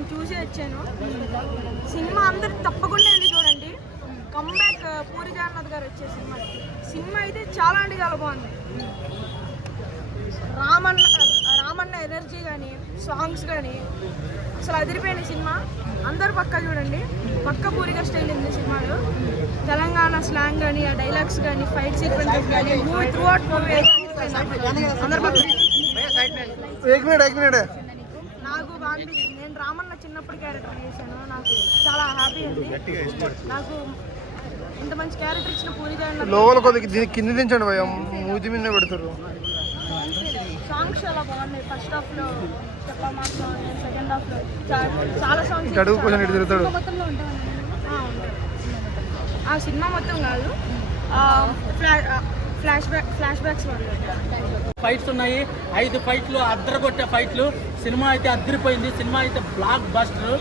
నేను చూసి వచ్చాను. సినిమా అందరు తప్పకుండా వెళ్ళి చూడండి. కమ్బ్యాక్ పూరి జగన్నాథ్ గారు వచ్చే సినిమా అయితే చాలా అంటే చాలా బాగుంది. రామన్న ఎనర్జీ కానీ సాంగ్స్ కానీ అసలు అదిరిపోయిన సినిమా. అందరు పక్కా చూడండి. పక్క పూరిగా స్టైల్ ఉంది సినిమాలో. తెలంగాణ స్లాంగ్ కానీ, ఆ డైలాగ్స్ కానీ, ఫైట్ సీక్వెన్సెస్ కానీ, మూవీ త్రూ అవుట్ మూవీ అందరు పక్క. నాకు బాగా అనిపించింది. నేను రామన్న చిన్నప్పుడు క్యారెక్టర్ చేశాను. నాకు చాలా హ్యాపీ ఉంది. నాకు ఇంత మంచి క్యారెక్టర్ ఇచ్చిన పూరి జగన్నాథ్ కింద దించండి భయ మూతి మీద పెడతారు. సాంగ్స్ చాలా బాగున్నాయి. ఫస్ట్ హాఫ్ లో సెకండ్ హాఫ్ లో చాలా సాంగ్స్ మొత్తంలో ఉంటాయి. ఆ సినిమా మొత్తం కాదు, ఫ్లాష్ బ్యాక్స్ ఫైట్స్ ఉన్నాయి. 5 ఫైట్లు అద్దరగొట్టే ఫైట్లు. సినిమా అయితే అద్దరిపోయింది. సినిమా అయితే బ్లాక్ బస్టర్.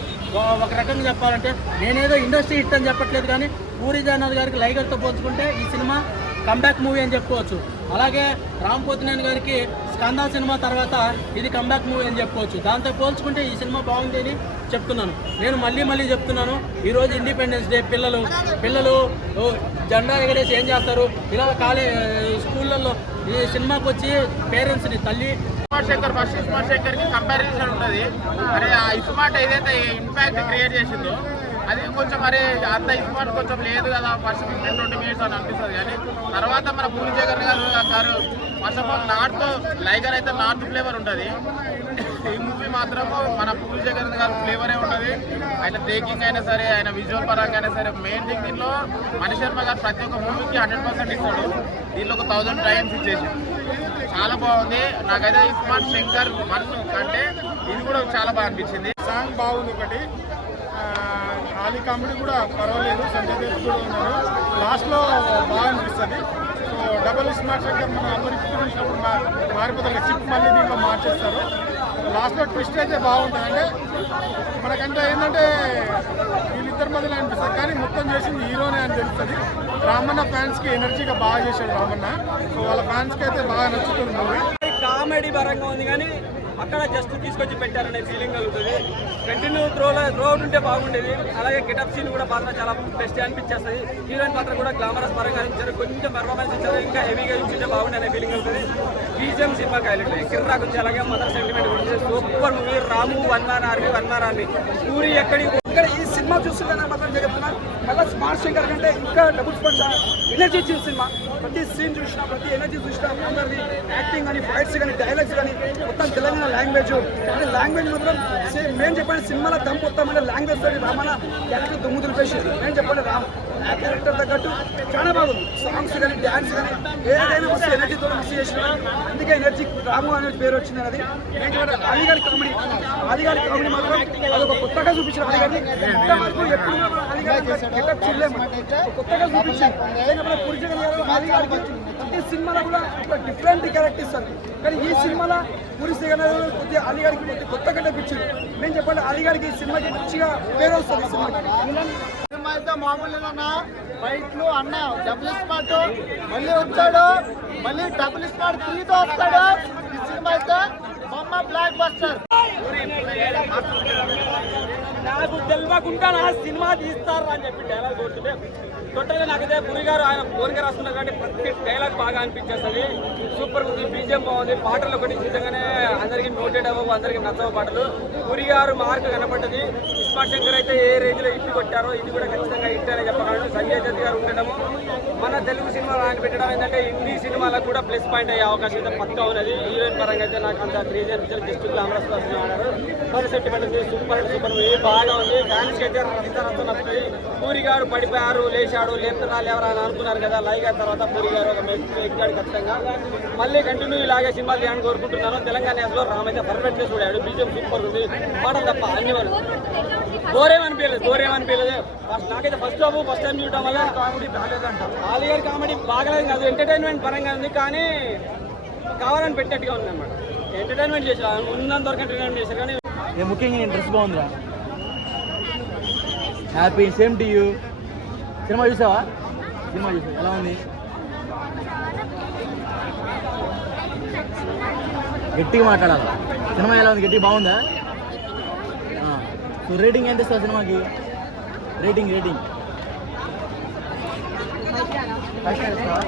ఒక రకంగా చెప్పాలంటే నేనేదో ఇండస్ట్రీ హిట్ అని చెప్పట్లేదు, కానీ పూరి జగన్నాథ్ గారికి లైగర్తో పోల్చుకుంటే ఈ సినిమా కంబ్యాక్ మూవీ అని చెప్పుకోవచ్చు. అలాగే రామ్ పోతినేని గారికి స్కంద సినిమా తర్వాత ఇది కంబ్యాక్ మూవీ అని చెప్పుకోవచ్చు. దాంతో పోల్చుకుంటే ఈ సినిమా బాగుంది అని చెప్తున్నాను. నేను మళ్ళీ చెప్తున్నాను, ఈరోజు ఇండిపెండెన్స్ డే. పిల్లలు జెండా ఎగరేసి ఏం చేస్తారు, ఇలా స్కూళ్ళల్లో ఈ సినిమాకి వచ్చి పేరెంట్స్ని తల్లి ఫస్ట్ ఇస్మార్ట్ శంకర్కి కంపారిజన్ ఉంటుంది. అరే ఆ ఇస్మార్ట్ ఏదైతే ఇంపాక్ట్ క్రియేట్ చేసిందో అది కొంచెం మరి అంత ఇస్మార్ట్ కొంచెం లేదు కదా ఫస్ట్ 15-20 మినిట్స్ అని అనిపిస్తుంది. కానీ తర్వాత మన పూరి జగన్నాథ్ గారు ఫస్ట్ ఆఫ్ ఆల్ నార్త్ లైగర్ అయితే నార్త్ ఫ్లేవర్ ఉంటుంది. ఈ మూవీ మాత్రము మన పూరి జగన్నాథ్ గారి ఫ్లేవరే ఉంటుంది. ఆయన టేకింగ్ అయినా సరే, ఆయన విజువల్ పరంగా అయినా సరే. మెయిన్ థింగ్ దీనిలో మణిశర్మ గారు ప్రతి ఒక్క మూవీకి 100% ఇస్తాడు. దీనిలో ఒక 1000 టైమ్స్ ఇచ్చేసి చాలా బాగుంది. నాకైతే ఇస్మార్ట్ శంకర్ 1 కంటే ఇది కూడా చాలా బాగా అనిపించింది. సాంగ్ బాగుంది. ఒకటి ఖాళీ కామెడీ కూడా పర్వాలేదు. సంజయ్ దత్ కూడా ఉన్నారు. లాస్ట్లో బాగా అనిపిస్తుంది. సో డబల్ ఇస్మార్ట్ శంకర్ మన అందరికి చూసినప్పుడు మారిపోతారు. చిప్ మళ్ళీ దీంట్లో మార్చేస్తారు. లాస్ట్లో ట్విస్ట్ అయితే బాగుంటుంది. అంటే మనకంటే ఏంటంటే వీళ్ళిద్దరి మధ్యలో అనిపిస్తుంది, కానీ మొత్తం చేసింది హీరోనే అని తెలుస్తుంది. రామన్న ఫ్యాన్స్కి ఎనర్జీగా బాగా చేశాడు రామన్న. సో వాళ్ళ ఫ్యాన్స్కి అయితే బాగా నచ్చుతుంది మూవీ. కామెడీ పరంగా ఉంది, కానీ అక్కడ జస్ట్ తీసుకొచ్చి పెట్టారనే ఫీలింగ్ కలుగుతుంది. కంటిన్యూ త్రోఅవుట్ ఉంటే బాగుండేది. అలాగే గెటప్ సీన్ కూడా పాత్ర చాలా బెస్ట్ అనిపించేస్తుంది. హీరోయిన్ పాత్ర కూడా గ్లామరస్ పరంగా ఇచ్చారు. కొంచెం పెర్ఫార్మెన్స్ ఇచ్చారు. ఇంకా హెవీగా ఇచ్చింటే బాగుండే అనే ఫీలింగ్ కలుగుతుంది. బీజిఎం సినిమాకి హైలైట్ కిర్రా గురించి, అలాగే మదర్ సెంటిమెంట్ గురించి సూపర్ మూవీ. రాము వన్ మ్యాన్ ఆర్మీ పూరి ఇక్కడ ఈ సినిమా చూస్తుంటే మాత్రం చెప్తున్నా, మళ్ళీ స్మార్ట్ శంకర్ కంటే ఇంకా డబుల్ స్పాట్ ఎనర్జీ ఇచ్చిన సినిమా. ప్రతి సీన్ చూసినా, ప్రతి ఎనర్జీ చూసినా, అందరిది యాక్టింగ్ కానీ, ఫైట్స్ కానీ, డైలాగ్స్ కానీ, మొత్తం తెలంగాణ లాంగ్వేజ్ అంటే లాంగ్వేజ్ మాత్రం మేము చెప్పండి సినిమాలో దమ్ మొత్తం అంటే లాంగ్వేజ్ తోటి రామన్న క్యారెక్టర్ దుమ్ము దులిపేసి నేను చెప్పండి ఆ క్యారెక్టర్ తగ్గట్టు చాలా బాగుంది. సాంగ్స్ కానీ, డ్యాన్స్ కానీ, ఏదైనా వస్తే ఎనర్జీతో మిస్ చేసిన, అందుకే ఎనర్జీ రాము అనే పేరు వచ్చింది. అది నేను చెప్పండి అలీగారి కామెడీ మాత్రం అదొక కొత్తగా చూపించిన అలీగారిని. ఇంతవరకు ఎప్పుడు అలీగారి గెటప్ చూడలేము, కొత్తగా చూపించారు. పూరి జగన్నాథ్ గారు అలీగారికి ప్రతి సినిమాలో కూడా ఒక డిఫరెంట్ క్యారెక్టర్ ఇస్తారు. కానీ ఈ సినిమాలో పూరి జగన్నాథ్ గారు కొద్దిగా అలీగారికి కొత్త గెటప్ ఇచ్చింది. నేను చెప్పండి అలీగారికి ఈ సినిమాకి మంచిగా పేరు వస్తుంది. ఈ సినిమా అయితే మామూలుగా ఫైట్లు అన్న డబుల్ స్పాట్ మళ్ళీ వచ్చాడు. మళ్ళీ డబుల్ స్పాట్ 3తో వస్తాడు. ఈ సినిమా అయితే బొమ్మ బ్లాక్ బస్టర్. నాకు తెలియకుండా నా సినిమా తీస్తారు అని చెప్పి డైలాగ్ కొడుతుంటే టోటల్గా నాకైతే పూరి గారు ఆయన ఫోన్గా రాస్తున్నారు కాబట్టి ప్రతి డైలాగ్ బాగా అనిపించేస్తుంది. సూపర్ ఉంది. బీజిఎం బాగుంది. పాటలు ఒకటి నిజంగానే అందరికీ నోటెడ్ అవ్వవు, అందరికీ నచ్చవు పాటలు. పూరి గారు మార్క్ కనపడ్డది. ఇస్మార్ట్ శంకర్ అయితే ఏ రేంజ్లో హిట్ కొట్టారో ఇది కూడా ఖచ్చితంగా హిట్ అనే చెప్పగలరు. సంజయ్ దత్ గారు ఉండడము మన తెలుగు సినిమాలు ఆయన పెట్టడం ఏంటంటే హిందీ సినిమాలకు కూడా ప్లస్ పాయింట్ అయ్యే అవకాశం అయితే పక్కా ఉన్నది. హీరోయిన్ పరంగా అయితే నాకు అంత క్రేజీ అనిపించారు. జస్ట్ గ్లామరస్ ఆడారు. మన సెంటిమెంట్ ఉంది. సూపర్ బాగా ఉంది. ఫ్యాన్స్ అయితే నచ్చుతాయి. పూరి గారు పడిపోయారు, లేచాడు, లేపుతున్నారు అని అనుకున్నారు కదా. లైవ్ అయిన తర్వాత పూరి గారు ఒక ఎక్కాడు ఖచ్చితంగా. మళ్ళీ కంటిన్యూ ఇలాగే సినిమాలు తీయాలని కోరుకుంటున్నాను. తెలంగాణ యాస్లో రామ్ అయితే పర్ఫెక్ట్గా చూడాడు. బీజేపీ సూపర్ ఉంది. పాటలు తప్ప అన్ని వాళ్ళు బోరేమనిపించలేదు. నాకైతే ఫస్ట్ టైం చూడటం వల్ల కామెడీ బాగాలేదంట. ఆలీ గారి కామెడీ బాగలేదు కాదు, ఎంటర్టైన్మెంట్ పరంగా ఉంది. కానీ కావాలని పెట్టినట్టుగా ఉంది అన్నమాట. ఎంటర్టైన్మెంట్ చేశారు, ఉన్నంత వరకు ఎంటర్టైన్మెంట్ చేశారు. కానీ ముఖ్యంగా నేను డ్రెస్ బాగుందిరా. Happy same to you. Cinema చూసావా? ఎలా ఉంది? గట్టిగా మాట్లాడాలి. సినిమా ఎలా ఉంది? గట్టిగా బాగుందా? సో రేటింగ్ ఎంత ఇస్తావు సినిమాకి? రేటింగ్ 5 స్టార్ ఇస్తావా?